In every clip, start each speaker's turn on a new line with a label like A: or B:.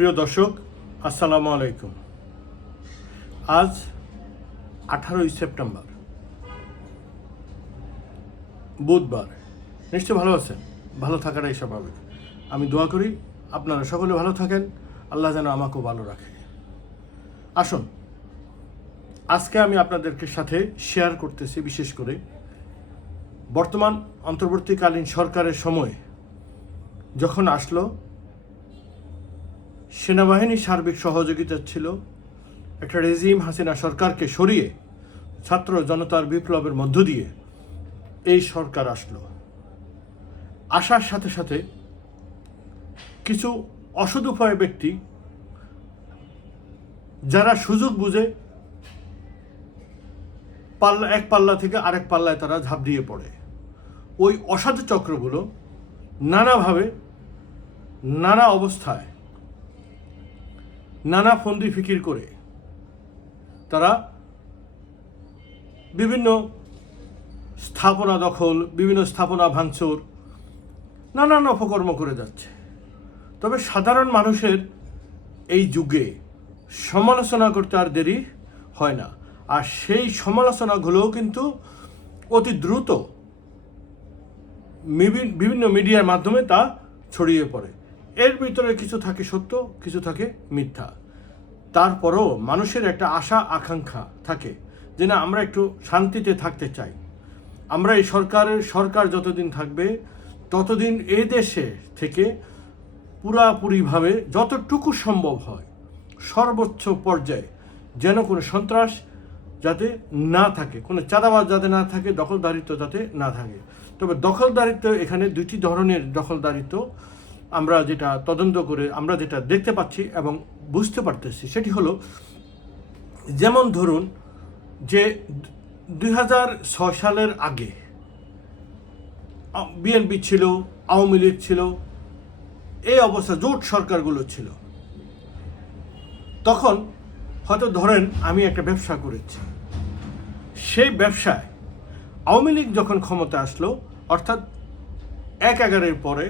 A: প্রিয় দর্শক, আসসালামু আলাইকুম। আজ আঠারোই সেপ্টেম্বর। বুধবার। নিশ্চয় ভালো আছেন? ভালো থাকাটাই স্বাভাবিক। আমি দোয়া করি আপনারা সকলে ভালো থাকেন। আল্লাহ যেন আমাকেও ভালো রাখে। আসুন, আজকে আমি আপনাদেরকে সাথে শেয়ার করতেছি বিশেষ করে বর্তমান অন্তর্বর্তীকালীন সরকারের সময়। যখন আসলো সেনাবাহিনী সার্বিক সহযোগিতা ছিল। একটা রেজিম হাসিনা সরকারকে সরিয়ে ছাত্র জনতার বিপ্লবের মধ্য দিয়ে এই সরকার আসলো। আসার সাথে সাথে কিছু অসদুপায় ব্যক্তি যারা সুযোগ বুঝে পাল্লা, এক পাল্লা থেকে আরেক পাল্লায় তারা ঝাঁপ দিয়ে পড়ে। ওই অসাধু চক্রগুলো নানাভাবে, নানা অবস্থায় নানা ফন্দি ফিকির করে। তারা বিভিন্ন স্থাপনা দখল, বিভিন্ন স্থাপনা ভাঙচুর নানান অপকর্ম করে যাচ্ছে। তবে সাধারণ মানুষের এই যুগে সমালোচনা করতে আর দেরি হয় না। আর সেই সমালোচনাগুলোও কিন্তু অতি দ্রুত বিভিন্ন মিডিয়ার মাধ্যমে তা ছড়িয়ে পড়ে। এর ভিতরে কিছু থাকে সত্য, কিছু থাকে মিথ্যা। তারপরও মানুষের একটা আশা, আকাঙ্ক্ষা থাকে যে না, আমরা একটু শান্তিতে থাকতে চাই। আমরা এই সরকারের, সরকার যতদিন থাকবে, ততদিন এ দেশে থেকে পুরাপুরিভাবে যতটুকু সম্ভব হয়, সর্বোচ্চ পর্যায়ে যেন কোনো সন্ত্রাস যাতে না থাকে, কোনো চাঁদাবাজ যাতে না থাকে, দখলদারিত্ব যাতে না থাকে। তবে দখলদারিত্ব এখানে দুটি ধরনের দখলদারিত্ব আমরা যেটা তদন্ত করে আমরা যেটা দেখতে পাচ্ছি এবং বুঝতে পারতেছি, সেটি হলো যেমন ধরুন যে দুই সালের আগে, বিএনপি ছিল, আওয়ামী লীগ ছিল, এই অবস্থা জোট সরকারগুলো ছিল। তখন হয়তো ধরেন আমি একটা ব্যবসা করেছি। সেই ব্যবসায় আওয়ামী লীগ যখন ক্ষমতা আসলো, অর্থাৎ এক এগারের পরে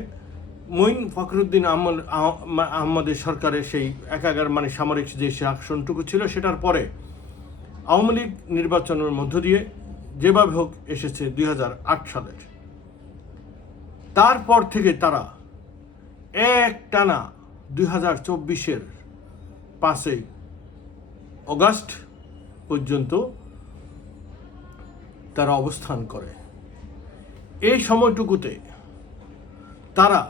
A: মঈন ফখরুদ্দিন আহমদ আহমদের সরকারের সেই একাগার মানে সামরিক যে শাসনটুকু ছিল সেটার পরে আওয়ামী লীগ নির্বাচনের মধ্য দিয়ে যেভাবে হোক এসেছে দুই হাজার আট সালের। তারপর থেকে তারা এক টানা দুই হাজার চব্বিশের পাঁচই অগাস্ট পর্যন্ত তারা অবস্থান করে। এই সময়টুকুতে তারা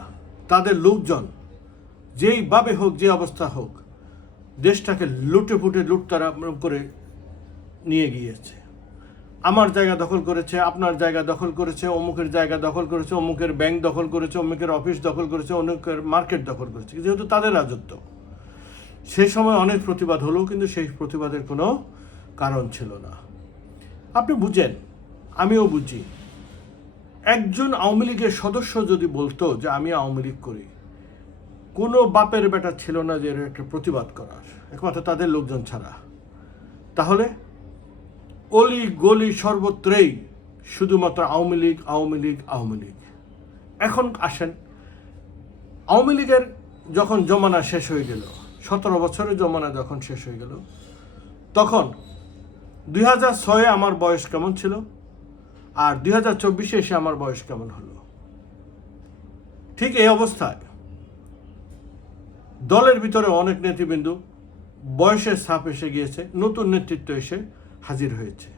A: তাদের লোকজন যেইভাবে হোক, যে অবস্থা হোক, দেশটাকে লুটে ফুটে লুটতারা করে নিয়ে গিয়েছে। আমার জায়গা দখল করেছে, আপনার জায়গা দখল করেছে, অমুকের জায়গা দখল করেছে, অমুকের ব্যাংক দখল করেছে, অমুকের অফিস দখল করেছে, অমুকের মার্কেট দখল করেছে, যেহেতু তাদের রাজত্ব। সেই সময় অনেক প্রতিবাদ হলেও কিন্তু সেই প্রতিবাদের কোনো কারণ ছিল না। আপনি বুঝেন, আমিও বুঝি। একজন আওয়ামী লীগের সদস্য যদি বলতো যে আমি আওয়ামী লীগ করি, কোনো বাপের বেটা ছিল না যে একটা প্রতিবাদ করার, একমাত্র তাদের লোকজন ছাড়া, তাহলে অলি গলি সর্বত্রই শুধুমাত্র আওয়ামী লীগ আওয়ামী লীগ আওয়ামী লীগ। এখন আসেন, আওয়ামী লীগের যখন জমানা শেষ হয়ে গেল, সতেরো বছরের জমানা যখন শেষ হয়ে গেল, তখন দুই হাজার ছয়ে আমার বয়স কেমন ছিল? আর দুই হাজার চব্বিশে এসে আমার বয়স কেমন হলো? ঠিক এই অবস্থায় দলের ভিতরে অনেক নেতৃবৃন্দ বয়সের ছাপ এসে গিয়েছে, নতুন নেতৃত্ব এসে হাজির হয়েছে।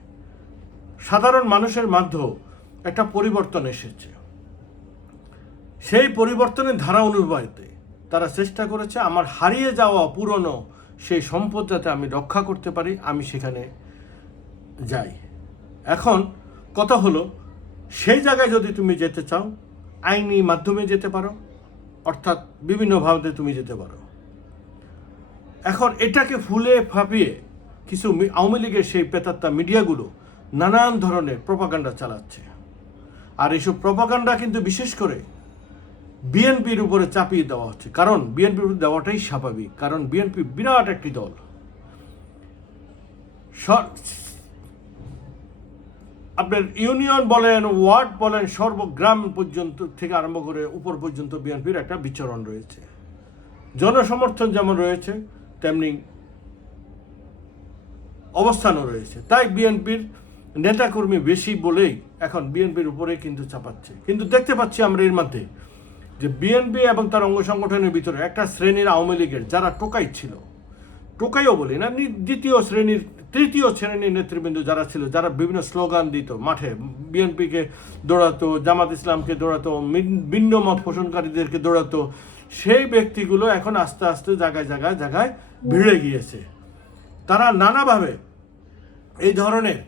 A: সাধারণ মানুষের মাধ্যমেও একটা পরিবর্তন এসেছে। সেই পরিবর্তনের ধারা অনুযায়ীতে তারা চেষ্টা করেছে আমার হারিয়ে যাওয়া পুরনো সেই সম্পদ যাতে আমি রক্ষা করতে পারি, আমি সেখানে যাই। এখন কথা হলো, সেই জায়গায় যদি তুমি যেতে চাও, আইনি মাধ্যমে যেতে পারো, অর্থাৎ বিভিন্নভাবে তুমি যেতে পারো। এখন এটাকে ফুলে ফাঁপিয়ে কিছু আওয়ামী লীগের সেই পেতাত্তা মিডিয়াগুলো নানান ধরনের প্রপাগান্ডা চালাচ্ছে। আর এইসব প্রপাগান্ডা কিন্তু বিশেষ করে বিএনপির উপরে চাপিয়ে দেওয়া হচ্ছে। কারণ বিএনপির উপরে দেওয়াটাই স্বাভাবিক। কারণ বিএনপি বিরাট একটি দল। আপনার ইউনিয়ন বলেন, ওয়ার্ড বলেন, সর্বগ্রাম পর্যন্ত থেকে আরম্ভ করে উপর পর্যন্ত বিএনপির একটা বিচরণ রয়েছে। জনসমর্থন যেমন রয়েছে, তেমনি অবস্থানও রয়েছে। তাই বিএনপির নেতাকর্মী বেশি বলেই এখন বিএনপির উপরে কিন্তু চাপাচ্ছে। কিন্তু দেখতে পাচ্ছি আমরা এর মধ্যে যে বিএনপি এবং তার অঙ্গ সংগঠনের ভিতরে একটা শ্রেণির আওয়ামী লীগের যারা টোকাই ছিল, টোকাইও বলি না দ্বিতীয় শ্রেণির তৃতীয় শ্রেণির নেতৃবৃন্দ যারা ছিল, যারা বিভিন্ন স্লোগান দিত, মাঠে বিএনপিকে দৌড়াতো, জামাত ইসলামকে দৌড়াতো ভিন্ন মত পোষণকারীদেরকে দৌড়াতো, সেই ব্যক্তিগুলো এখন আস্তে আস্তে জায়গায় জায়গায় জায়গায় ভিড়ে গিয়েছে। তারা নানাভাবে এই ধরনের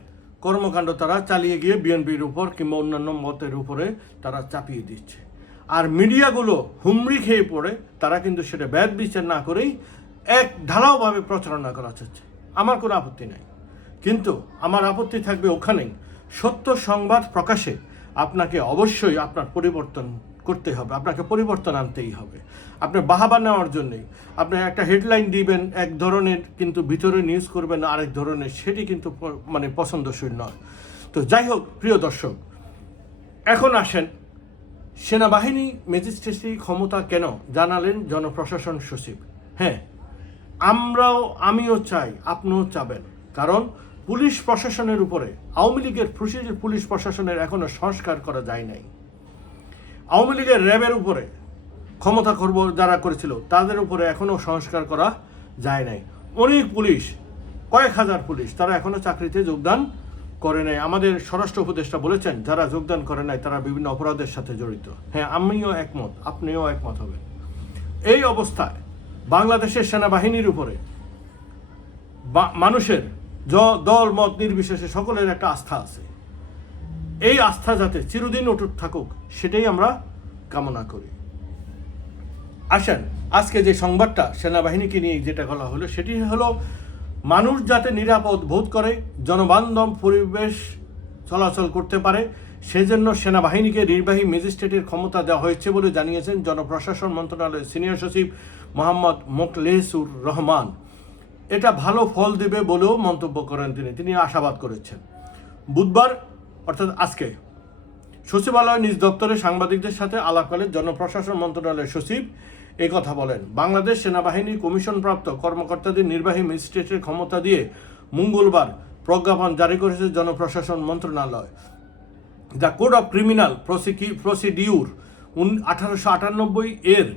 A: কর্মকাণ্ড তারা চালিয়ে গিয়ে বিএনপির উপর কিংবা অন্যান্য মতের উপরে তারা চাপিয়ে দিচ্ছে। আর মিডিয়াগুলো হুমড়ি খেয়ে পড়ে, তারা কিন্তু সেটা ব্যাদ বিচার না করেই এক ঢালাওভাবে প্রচারণা করা চাচ্ছে। আমার কোনো আপত্তি নাই। কিন্তু আমার আপত্তি থাকবে ওখানেই। সত্য সংবাদ প্রকাশে আপনাকে অবশ্যই আপনার পরিবর্তন করতে হবে। আপনাকে পরিবর্তন আনতেই হবে। আপনার বাহাবা নেওয়ার জন্যই আপনি একটা হেডলাইন দিবেন, এক ধরনের কিন্তু ভিতরে নিউজ করবেন, আরেক ধরনের। সেটি কিন্তু মানে পছন্দসই নয়। তো যাই হোক, প্রিয় দর্শক, এখন আসেন সেনাবাহিনী ম্যাজিস্ট্রেসি ক্ষমতা কেন জানালেন জনপ্রশাসন সচিব। হ্যাঁ আমরাও, আমিও চাই আপনিও চাবেন। কারণ পুলিশ প্রশাসনের উপরে, আওয়ামী লীগের প্রসি- পুলিশ প্রশাসনের এখনও সংস্কার করা যায় নাই। আওয়ামী লীগের র্যাবের উপরে ক্ষমতা করব, যারা করেছিল, তাদের উপরে এখনও সংস্কার করা যায় নাই। অনেক পুলিশ, কয়েক হাজার পুলিশ, তারা এখনও চাকরিতে যোগদান করে নাই। আমাদের স্বরাষ্ট্র উপদেষ্টা বলেছেন, যারা যোগদান করে নাই, তারা বিভিন্ন অপরাধের সাথে জড়িত। হ্যাঁ আমিও একমত, আপনিও একমত হবেন। এই অবস্থায় বাংলাদেশের সেনাবাহিনীর উপরে। মানুষের দল, মত নির্বিশেষে সকলের একটা আস্থা আছে। এই আস্থা যাতে চিরদিন অটুট থাকুক, সেটাই আমরা কামনা করি। আসেন, আজকে যে সংবাদটা সেনাবাহিনীকে নিয়ে যেটা বলা হলো, সেটি হলো, মানুষ যাতে নিরাপদ বোধ করে, জনবান্ধব পরিবেশ চলাচল করতে পারে, সেজন্য সেনাবাহিনীকে নির্বাহী ম্যাজিস্ট্রেটের ক্ষমতা দেওয়া হয়েছে বলে জানিয়েছেন জনপ্রশাসন মন্ত্রণালয়ের সিনিয়র সচিব মোহাম্মদ মোকলেসুর রহমান। এটা ভালো ফল দেবে বলেও মন্তব্য করেন তিনি। তিনি আশাবাদ করেছেন। বুধবার, অর্থাৎ আজকে, সচিবালয় নিজ দপ্তরে সাংবাদিকদের সাথে আলাপকালে জনপ্রশাসন মন্ত্রণালয়ের সচিব এই কথা বলেন। বাংলাদেশ সেনাবাহিনী কমিশনপ্রাপ্ত কর্মকর্তাদের নির্বাহী ম্যাজিস্ট্রেটের ক্ষমতা দিয়ে মঙ্গলবার প্রজ্ঞাপন জারি করেছে জনপ্রশাসন মন্ত্রণালয়। The code of criminal procedure আঠারোশো আটানব্বই এর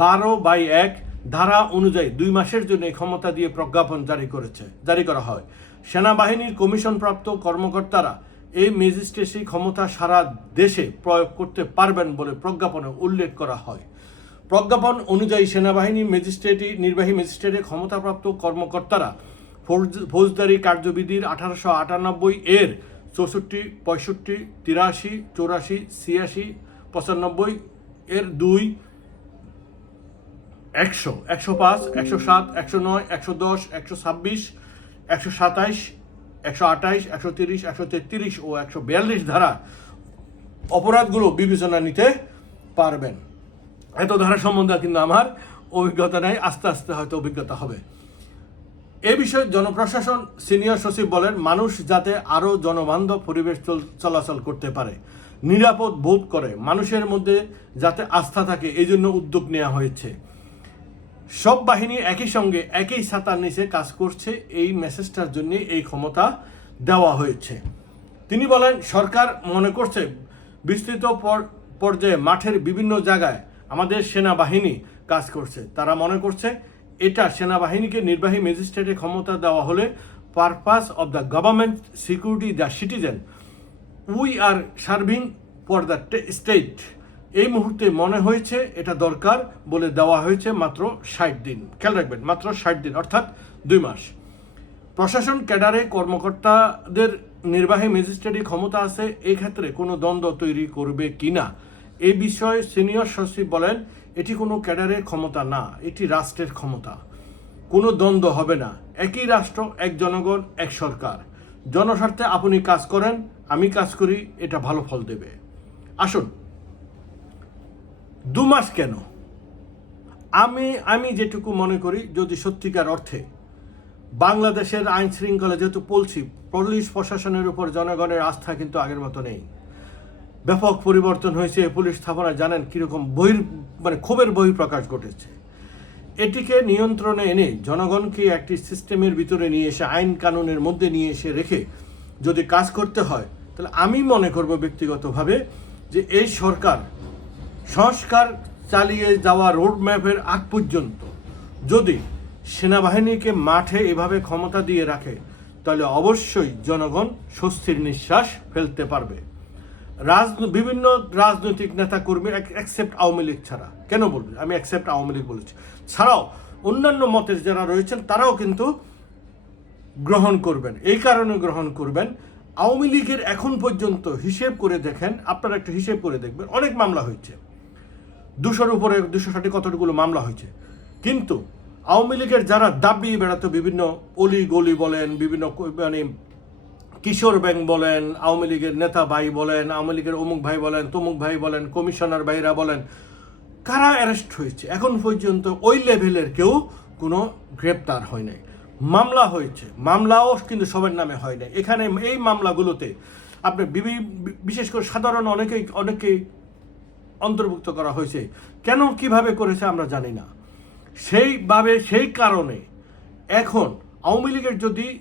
A: বারো বাই এক ধারা অনুযায়ী দুই মাসের জন্য ক্ষমতা দিয়ে প্রজ্ঞাপন জারি করেছে, জারি করা হয়। সেনাবাহিনীর কমিশনপ্রাপ্ত কর্মকর্তারা এই ম্যাজিস্ট্রেসি ক্ষমতা সারা দেশে প্রয়োগ করতে পারবেন বলে প্রজ্ঞাপনে উল্লেখ করা হয়। প্রজ্ঞাপন অনুযায়ী সেনাবাহিনী ম্যাজিস্ট্রেটি, নির্বাহী ম্যাজিস্ট্রেটের ক্ষমতাপ্রাপ্ত কর্মকর্তারা ফৌজদারি কার্যবিধির আঠারোশো আটানব্বই এর চৌষট্টি, পঁয়ষট্টি, তিরাশি, চৌরাশি, ছিয়াশি, পঁচানব্বই এর দুই একশো একশো পাঁচ, একশো সাত, একশো নয়, একশো দশ, একশো ছাব্বিশ, একশো সাতাইশ, একশো আঠাইশ, একশো তিরিশ, একশো তেত্রিশ ও একশো বিয়াল্লিশ ধারা অপরাধগুলো বিবেচনা নিতে পারবেন। এত ধারা সম্বন্ধে কিন্তু আমার অভিজ্ঞতা নাই, আস্তে আস্তে হয়তো অভিজ্ঞতা হবে। এ বিষয়ে জনপ্রশাসন সিনিয়র সচিব বলেন, মানুষ যাতে আরও জনবান্ধব পরিবেশ চল- চলাচল করতে পারে, নিরাপদ বোধ করে, মানুষের মধ্যে যাতে আস্থা থাকে, এই জন্য উদ্যোগ নেওয়া হয়েছে। সব বাহিনী একই সঙ্গে একই ছাতার নিচে কাজ করছে। এই মেসেজটার জন্য এই ক্ষমতা দেওয়া হয়েছে। তিনি বলেন, সরকার মনে করছে, বিস্তৃত পর- পর্যায়ে মাঠের বিভিন্ন জায়গায় আমাদের সেনাবাহিনী কাজ করছে। তারা মনে করছে, এটা সেনাবাহিনীকে নির্বাহী ম্যাজিস্ট্রেটের ক্ষমতা দেওয়া হলে purpose of the government security the citizen we are serving for the state এই মুহূর্তে মনে হয়েছে এটা দরকার বলে দেওয়া হয়েছে মাত্র ষাট দিন। খেয়াল রাখবেন, মাত্র ষাট দিন, অর্থাৎ দুই মাস। প্রশাসন, ক্যাডারে, কর্মকর্তাদের, নির্বাহী ম্যাজিস্ট্রেটের ক্ষমতা আছে, এই ক্ষেত্রে কোনো দ্বন্দ্ব তৈরি করবে কিনা? এই বিষয়ে সিনিয়র সচিব বলেন, এটি কোনো ক্যাডারের ক্ষমতা না, এটি রাষ্ট্রের ক্ষমতা। কোনো দ্বন্দ্ব হবে না, একই রাষ্ট্র, এক জনগণ, এক সরকার। জনস্বার্থে আপনি কাজ করেন, আমি কাজ করি, এটা ভালো ফল দেবে। আসুন দু মাস কেন? আমি আমি যেটুকু মনে করি যদি সত্যিকার অর্থে বাংলাদেশের আইন শৃঙ্খলা যেহেতু বলছি পুলিশ প্রশাসনের উপর জনগণের আস্থা কিন্তু আগের মতো নেই। ব্যাপক পরিবর্তন হয়েছে, পুলিশ স্থাপনা জানেন কীরকম বহির মানে ক্ষোভের বহিঃপ্রকাশ ঘটেছে। এটিকে নিয়ন্ত্রণে এনে জনগণকে একটি সিস্টেমের ভিতরে নিয়ে এসে, আইন কানুনের মধ্যে নিয়ে এসে রেখে যদি কাজ করতে হয়, তাহলে আমি মনে করব ব্যক্তিগতভাবে যে এই সরকার সংস্কার চালিয়ে যাওয়া রোড ম্যাপের আগ পর্যন্ত যদি সেনাবাহিনীকে মাঠে এভাবে ক্ষমতা দিয়ে রাখে, তাহলে অবশ্যই জনগণ স্বস্তির নিঃশ্বাস ফেলতে পারবে। রাজ, বিভিন্ন রাজনৈতিক নেতা কর্মী অ্যাকসেপ্ট আওয়ামী লীগ ছাড়া। কেন বলবে? আমি অ্যাকসেপ্ট আওয়ামী লীগ বলেছি। ছাড়াও অন্যান্য মতের যারা রয়েছেন, তারাও কিন্তু গ্রহণ করবেন। এই কারণে গ্রহণ করবেন। আওয়ামী লীগের এখন পর্যন্ত হিসেব করে দেখেন, আপনারা একটু হিসেব করে দেখবেন, অনেক মামলা হয়েছে। দুশোর উপরে, দুশো ষাটে কতগুলো মামলা হয়েছে। কিন্তু আওয়ামী লীগের যারা দাবি বেড়াতো, বিভিন্ন অলি গলি বলেন, বিভিন্ন মানে কিশোর ব্যাংক বলেন, আওয়ামী লীগের নেতা ভাই বলেন, আওয়ামী লীগের অমুক ভাই বলেন, তমুক ভাই বলেন, কমিশনার ভাইরা বলেন, কারা অ্যারেস্ট হয়েছে? এখন পর্যন্ত ওই লেভেলের কেউ কোনো গ্রেপ্তার হয় নাই। মামলা হয়েছে, মামলাও কিন্তু সবার নামে হয় নাই। এখানে এই মামলাগুলোতে আপনার বিভি- বিশেষ করে সাধারণ অনেকেই অনেকেই অন্তর্ভুক্ত করা হয়েছে। কেন, কীভাবে করেছে আমরা জানি না। সেইভাবে সেই কারণে এখন আওয়ামী লীগের যদি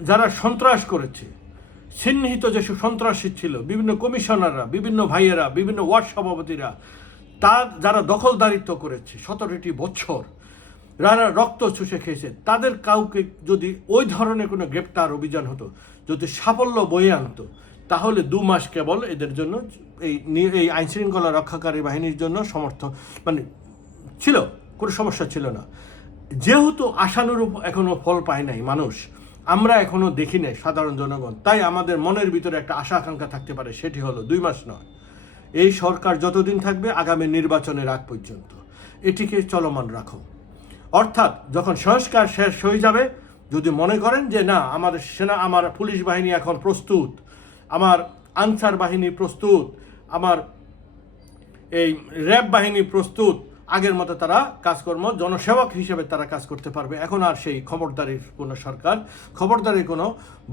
A: যারা সন্ত্রাস করেছে, চিহ্নিত যেসব সন্ত্রাসী ছিল, বিভিন্ন কমিশনাররা, বিভিন্ন ভাইয়েরা, বিভিন্ন ওয়ার্ড সভাপতিরা তার যারা দখলদারিত্ব করেছে সতেরোটি বছর, যারা রক্ত চুষে খেয়েছে, তাদের কাউকে যদি ওই ধরনের কোনো গ্রেপ্তার অভিযান হতো, যদি সাফল্য বয়ে আনতো তাহলে দু মাস কেবল এদের জন্য এই এই আইনশৃঙ্খলা রক্ষাকারী বাহিনীর জন্য সমর্থন মানে ছিল, কোনো সমস্যা ছিল না। যেহেতু আশানুরূপ এখনও ফল পায় নাই মানুষ, আমরা এখনও দেখি নাই সাধারণ জনগণ। তাই আমাদের মনের ভিতরে একটা আশা আকাঙ্ক্ষা থাকতে পারে, সেটি হলো দুই মাস নয়। এই সরকার যতদিন থাকবে আগামী নির্বাচনের আগ পর্যন্ত। এটিকে চলমান রাখো। অর্থাৎ যখন সংস্কার শেষ হয়ে যাবে, যদি মনে করেন যে না, আমাদের সেনা, আমার পুলিশ বাহিনী এখন প্রস্তুত আমার আনসার বাহিনী প্রস্তুত, আমার এই র্যাব বাহিনী প্রস্তুত, আগের মতো তারা কাজকর্ম, জনসেবক হিসেবে তারা কাজ করতে পারবে। এখন আর সেই খবরদারির কোনো সরকার, খবরদারির কোনো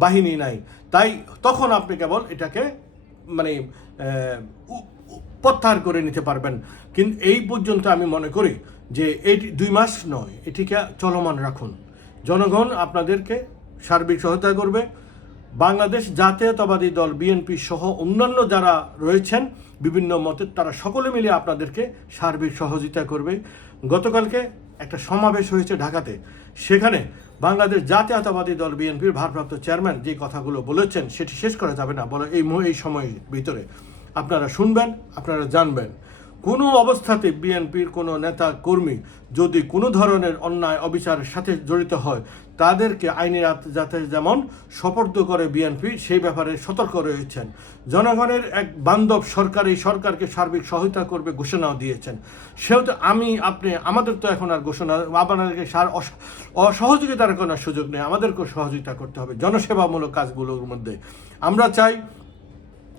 A: বাহিনী নাই। তাই তখন আপনি কেবল এটাকে মানে প্রত্যাহার করে নিতে পারবেন। কিন্তু এই পর্যন্ত আমি মনে করি যে এটি দুই মাস নয়, এটিকে চলমান রাখুন। জনগণ আপনাদেরকে সার্বিক সহায়তা করবে বাংলাদেশ জাতীয়তাবাদী দল বিএনপি সহ অন্যান্য যারা রয়েছেন, বিভিন্ন মতের তারা সকলে মিলে আপনাদেরকে সার্বিক সহযোগিতা করবে। গতকালকে একটা সমাবেশ হয়েছে ঢাকাতে। সেখানে বাংলাদেশ জাতীয়তাবাদী দল বিএনপির ভারপ্রাপ্ত চেয়ারম্যান যে কথাগুলো বলেছেন, সেটি শেষ করা যাবে না বলে এই এই সময়ের ভিতরে। আপনারা শুনবেন, আপনারা জানবেন। কোনো অবস্থাতে বিএনপির কোনো নেতা, কর্মী যদি কোনো ধরনের অন্যায়, অবিচারের সাথে জড়িত হয়, তাদেরকে আইনের যাতে যেমন সপর্দ করে বিএনপি, সেই ব্যাপারে সতর্ক রয়েছেন। জনগণের এক বান্ধব সরকার, এই সরকারকে সার্বিক সহায়তা করবে ঘোষণাও দিয়েছেন। সেহেতু আমি, আপনি, আমাদের তো এখন আর ঘোষণা, আপনাদেরকে সার অস- অসহযোগিতার কোনো সুযোগ নেই, আমাদেরকেও সহযোগিতা করতে হবে, জনসেবামূলক কাজগুলোর মধ্যে। আমরা চাই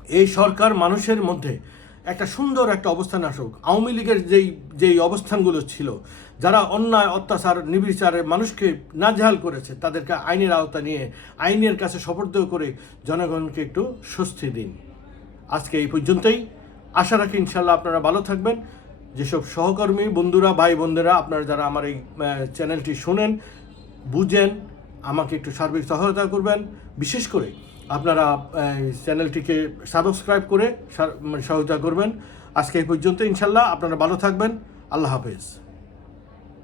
A: এই সরকার মানুষের মধ্যে একটা সুন্দর একটা অবস্থান আসুক। আওয়ামী লীগের যেই যেই অবস্থানগুলো ছিল, যারা অন্যায়, অত্যাচার, নির্বিচারে মানুষকে নাজেহাল করেছে, তাদেরকে আইনের আওতা নিয়ে, আইনের কাছে সপর্দ করে জনগণকে একটু স্বস্তি দিন। আজকে এই পর্যন্তই। আশা রাখি ইনশাল্লাহ আপনারা ভালো থাকবেন। যেসব সহকর্মী, বন্ধুরা, ভাই, বোনদেরা, আপনারা যারা আমার এই চ্যানেলটি শোনেন, বুঝেন, আমাকে একটু সার্বিক সহায়তা করবেন। বিশেষ করে আপনারা চ্যানেলটিকে সাবস্ক্রাইব করে মানে সহায়তা করবেন। আজকে এই পর্যন্ত, ইনশাল্লাহ, আপনারা ভালো থাকবেন। আল্লাহ হাফেজ।